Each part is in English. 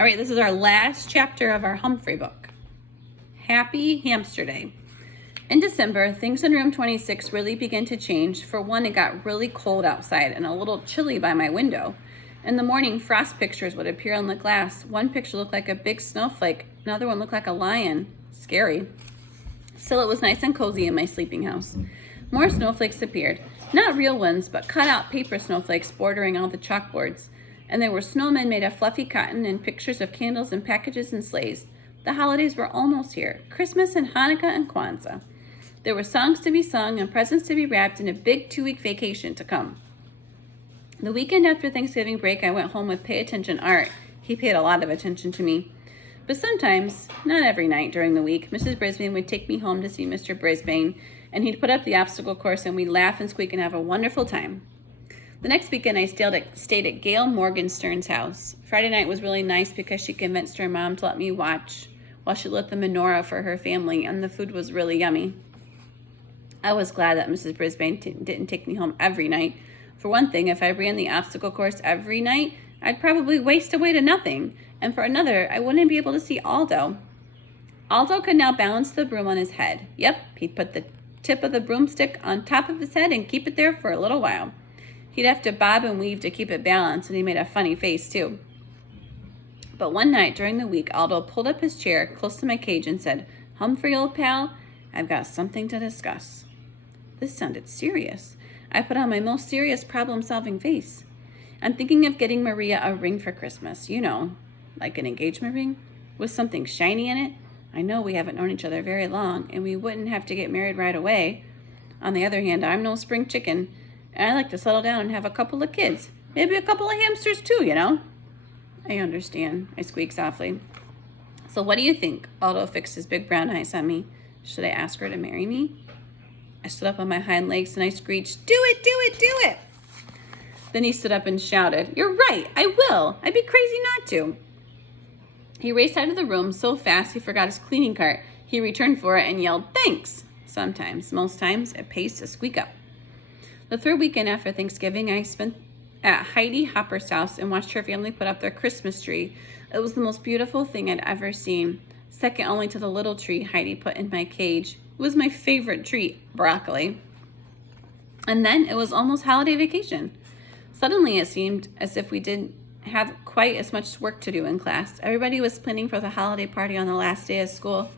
All right, this is our last chapter of our Humphrey book. Happy Hamster Day. In December, things in room 26 really began to change. For one, it got really cold outside and a little chilly by my window. In the morning, frost pictures would appear on the glass. One picture looked like a big snowflake. Another one looked like a lion. Scary. Still, it was nice and cozy in my sleeping house. More snowflakes appeared. Not real ones, but cut-out paper snowflakes bordering all the chalkboards. And there were snowmen made of fluffy cotton and pictures of candles and packages and sleighs. The holidays were almost here. Christmas and Hanukkah and Kwanzaa. There were songs to be sung and presents to be wrapped and a big 2-week vacation to come. The weekend after Thanksgiving break, I went home with Pay Attention Art. He paid a lot of attention to me. But sometimes, not every night during the week, Mrs. Brisbane would take me home to see Mr. Brisbane, and he'd put up the obstacle course and we'd laugh and squeak and have a wonderful time. The next weekend, I stayed at Gail Morgenstern's house. Friday night was really nice because she convinced her mom to let me watch while she lit the menorah for her family, and the food was really yummy. I was glad that Mrs. Brisbane didn't take me home every night. For one thing, if I ran the obstacle course every night, I'd probably waste away to nothing. And for another, I wouldn't be able to see Aldo. Aldo could now balance the broom on his head. Yep, he'd put the tip of the broomstick on top of his head and keep it there for a little while. He'd have to bob and weave to keep it balanced, and he made a funny face, too. But one night during the week, Aldo pulled up his chair close to my cage and said, "Humphrey, old pal, I've got something to discuss." This sounded serious. I put on my most serious problem-solving face. "I'm thinking of getting Maria a ring for Christmas. You know, like an engagement ring with something shiny in it. I know we haven't known each other very long, and we wouldn't have to get married right away. On the other hand, I'm no spring chicken, and I like to settle down and have a couple of kids. Maybe a couple of hamsters too, you know." "I understand," I squeaked softly. "So what do you think?" Aldo fixed his big brown eyes on me. "Should I ask her to marry me?" I stood up on my hind legs and I screeched, "Do it, do it, do it!" Then he stood up and shouted, "You're right, I will. I'd be crazy not to." He raced out of the room so fast he forgot his cleaning cart. He returned for it and yelled, "Thanks!" Sometimes, most times, it pays to squeak up. The third weekend after Thanksgiving, I spent at Heidi Hopper's house and watched her family put up their Christmas tree. It was the most beautiful thing I'd ever seen, second only to the little tree Heidi put in my cage. It was my favorite tree, broccoli. And then it was almost holiday vacation. Suddenly it seemed as if we didn't have quite as much work to do in class. Everybody was planning for the holiday party on the last day of school.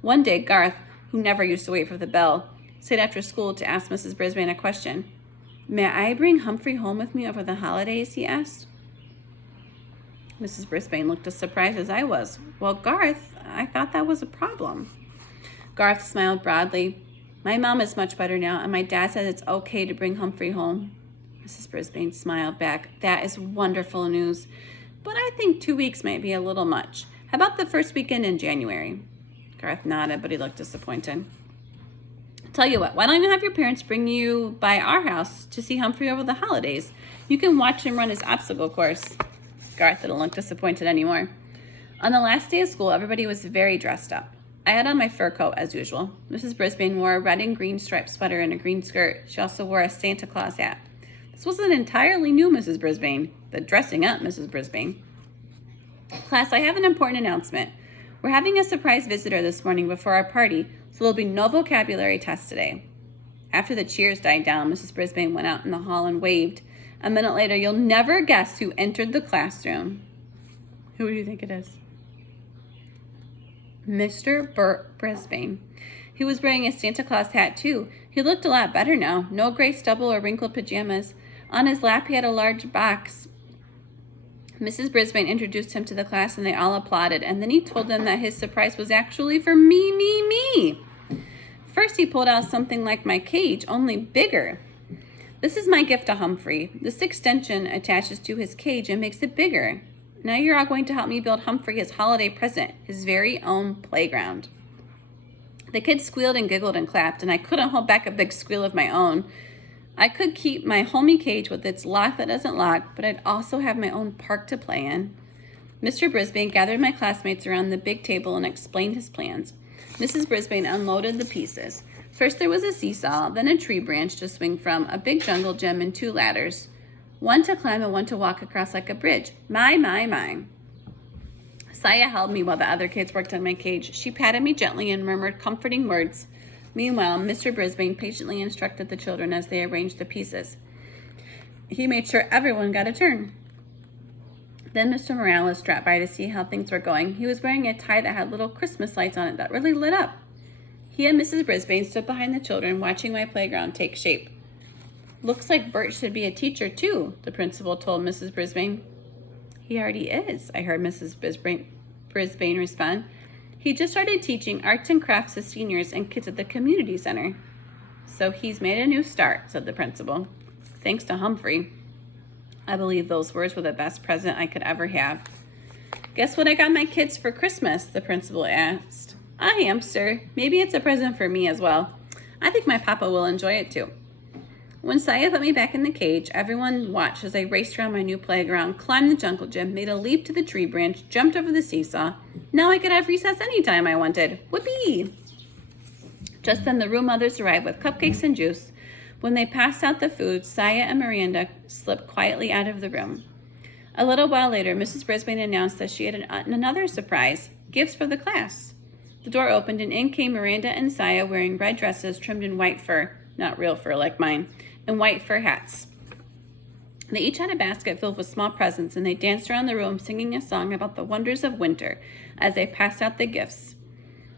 One day, Garth, who never used to wait for the bell, stayed after school to ask Mrs. Brisbane a question. "May I bring Humphrey home with me over the holidays?" he asked. Mrs. Brisbane looked as surprised as I was. "Well, Garth, I thought that was a problem." Garth smiled broadly. "My mom is much better now, and my dad says it's okay to bring Humphrey home." Mrs. Brisbane smiled back. "That is wonderful news, but I think 2 weeks might be a little much. How about the first weekend in January?" Garth nodded, but he looked disappointed. "Tell you what, why don't you have your parents bring you by our house to see Humphrey over the holidays? You can watch him run his obstacle course." Garth didn't look disappointed anymore. On the last day of school, everybody was very dressed up. I had on my fur coat as usual. Mrs. Brisbane wore a red and green striped sweater and a green skirt. She also wore a Santa Claus hat. This wasn't entirely new Mrs. Brisbane, the dressing up Mrs. Brisbane. "Class, I have an important announcement. We're having a surprise visitor this morning before our party, so there'll be no vocabulary test today." After the cheers died down, Mrs. Brisbane went out in the hall and waved. A minute later, you'll never guess who entered the classroom. Who do you think it is? Mr. Bert Brisbane. He was wearing a Santa Claus hat too. He looked a lot better now. No gray stubble or wrinkled pajamas. On his lap he had a large box. Mrs. Brisbane introduced him to the class and they all applauded, and then he told them that his surprise was actually for me. First he pulled out something like my cage, only bigger. "This is my gift to Humphrey. This extension attaches to his cage and makes it bigger. Now you're all going to help me build Humphrey his holiday present, his very own playground." The kids squealed and giggled and clapped, and I couldn't hold back a big squeal of my own. I could keep my homey cage with its lock that doesn't lock, but I'd also have my own park to play in. Mr. Brisbane gathered my classmates around the big table and explained his plans. Mrs. Brisbane unloaded the pieces. First there was a seesaw, then a tree branch to swing from, a big jungle gym, and 2 ladders. One to climb and one to walk across like a bridge. My. Saya held me while the other kids worked on my cage. She patted me gently and murmured comforting words. Meanwhile, Mr. Brisbane patiently instructed the children as they arranged the pieces. He made sure everyone got a turn. Then Mr. Morales dropped by to see how things were going. He was wearing a tie that had little Christmas lights on it that really lit up. He and Mrs. Brisbane stood behind the children, watching my playground take shape. "Looks like Bert should be a teacher, too," the principal told Mrs. Brisbane. "He already is," I heard Mrs. Brisbane respond. "He just started teaching arts and crafts to seniors and kids at the community center." "So he's made a new start," said the principal. "Thanks to Humphrey." I believe those words were the best present I could ever have. "Guess what I got my kids for Christmas?" the principal asked. "A hamster. Maybe it's a present for me as well. I think my papa will enjoy it too." When Saya put me back in the cage, everyone watched as I raced around my new playground, climbed the jungle gym, made a leap to the tree branch, jumped over the seesaw. Now I could have recess anytime I wanted. Whoopee! Just then the room mothers arrived with cupcakes and juice. When they passed out the food, Saya and Miranda slipped quietly out of the room. A little while later, Mrs. Brisbane announced that she had another surprise, gifts for the class. The door opened and in came Miranda and Saya wearing red dresses trimmed in white fur, not real fur like mine, and white fur hats. They each had a basket filled with small presents, and they danced around the room singing a song about the wonders of winter as they passed out the gifts.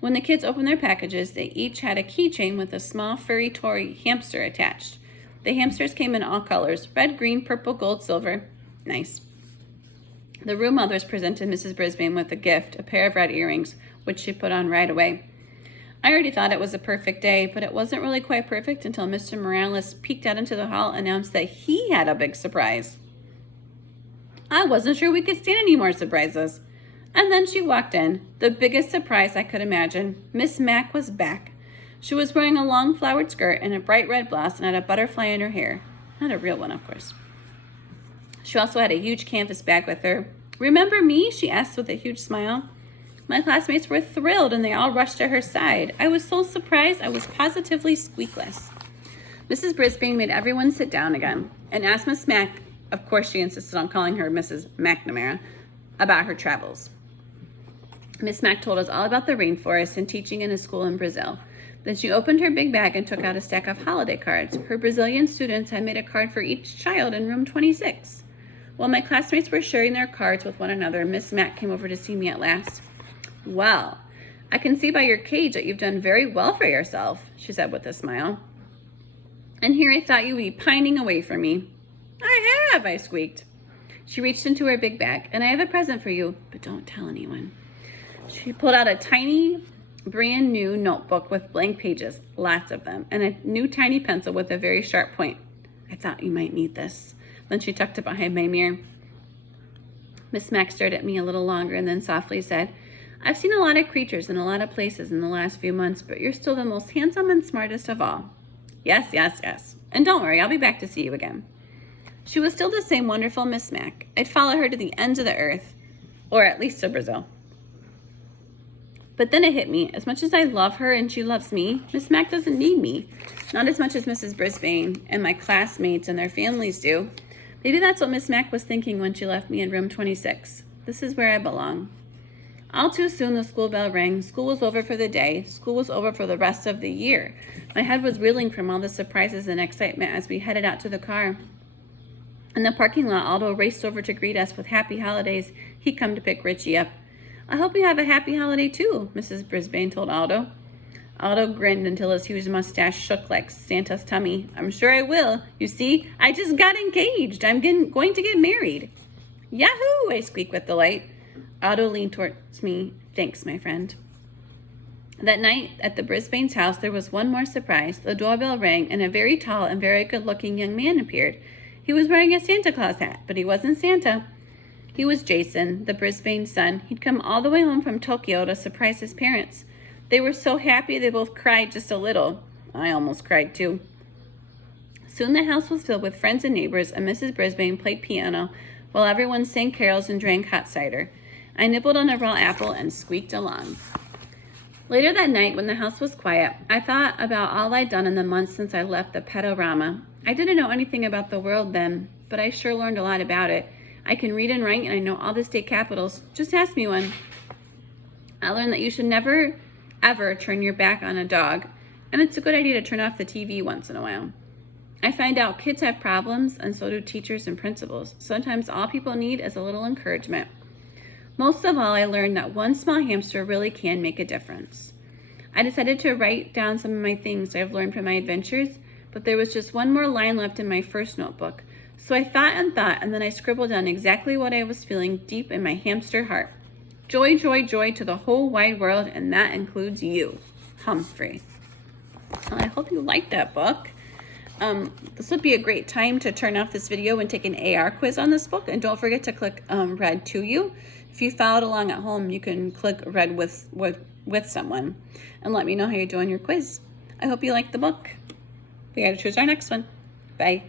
When the kids opened their packages, they each had a keychain with a small furry toy hamster attached. The hamsters came in all colors, red, green, purple, gold, silver. Nice. The room mothers presented Mrs. Brisbane with a gift, a pair of red earrings, which she put on right away. I already thought it was a perfect day, but it wasn't really quite perfect until Mr. Morales peeked out into the hall and announced that he had a big surprise. I wasn't sure we could stand any more surprises. And then she walked in, the biggest surprise I could imagine. Miss Mac was back. She was wearing a long flowered skirt and a bright red blouse and had a butterfly in her hair. Not a real one, of course. She also had a huge canvas bag with her. "Remember me?" she asked with a huge smile. My classmates were thrilled and they all rushed to her side. I was so surprised I was positively squeakless. Mrs. Brisbane made everyone sit down again and asked Miss Mac, of course she insisted on calling her Mrs. McNamara, about her travels. Miss Mac told us all about the rainforest and teaching in a school in Brazil. Then she opened her big bag and took out a stack of holiday cards. Her Brazilian students had made a card for each child in room 26. While my classmates were sharing their cards with one another, Miss Mac came over to see me at last. "Well, I can see by your cage that you've done very well for yourself," she said with a smile. "And here I thought you would be pining away from me." "I have," I squeaked. She reached into her big bag. "And I have a present for you, but don't tell anyone." She pulled out a tiny, brand new notebook with blank pages, lots of them, and a new tiny pencil with a very sharp point. "I thought you might need this." Then she tucked it behind my mirror. Miss Mac stared at me a little longer and then softly said, "I've seen a lot of creatures in a lot of places in the last few months, but you're still the most handsome and smartest of all." Yes, yes, yes. And don't worry, I'll be back to see you again." She was still the same wonderful Miss Mac. I'd follow her to the ends of the earth, or at least to Brazil. But then it hit me. As much as I love her and she loves me, Miss Mac doesn't need me. Not as much as Mrs. Brisbane and my classmates and their families do. Maybe that's what Miss Mac was thinking when she left me in room 26. This is where I belong. All too soon the school bell rang. School was over for the day. School was over for the rest of the year. My head was reeling from all the surprises and excitement as we headed out to the car. In the parking lot, Aldo raced over to greet us with happy holidays. He'd come to pick Richie up. "I hope you have a happy holiday too," Mrs. Brisbane told Aldo. Aldo grinned until his huge mustache shook like Santa's tummy. "I'm sure I will. You see, I just got engaged. I'm going to get married." "Yahoo!" I squeaked with delight. Aldo leaned towards me. "Thanks, my friend." That night at the Brisbane's house, there was one more surprise. The doorbell rang and a very tall and very good-looking young man appeared. He was wearing a Santa Claus hat, but he wasn't Santa. He was Jason, the Brisbane's son. He'd come all the way home from Tokyo to surprise his parents. They were so happy they both cried just a little. I almost cried too. Soon the house was filled with friends and neighbors, and Mrs. Brisbane played piano while everyone sang carols and drank hot cider. I nibbled on a raw apple and squeaked along. Later that night, when the house was quiet, I thought about all I'd done in the months since I left the pedorama. I didn't know anything about the world then, but I sure learned a lot about it. I can read and write, and I know all the state capitals. Just ask me one. I learned that you should never, ever turn your back on a dog, and it's a good idea to turn off the TV once in a while. I find out kids have problems, and so do teachers and principals. Sometimes all people need is a little encouragement. Most of all, I learned that one small hamster really can make a difference. I decided to write down some of my things I've learned from my adventures, but there was just one more line left in my first notebook. So I thought, and then I scribbled down exactly what I was feeling deep in my hamster heart. Joy, joy, joy to the whole wide world, and that includes you, Humphrey. I hope you liked that book. This would be a great time to turn off this video and take an AR quiz on this book, and don't forget to click read to you. If you followed along at home, you can click read with someone and let me know how you're doing your quiz. I hope you liked the book. We gotta choose our next one. Bye.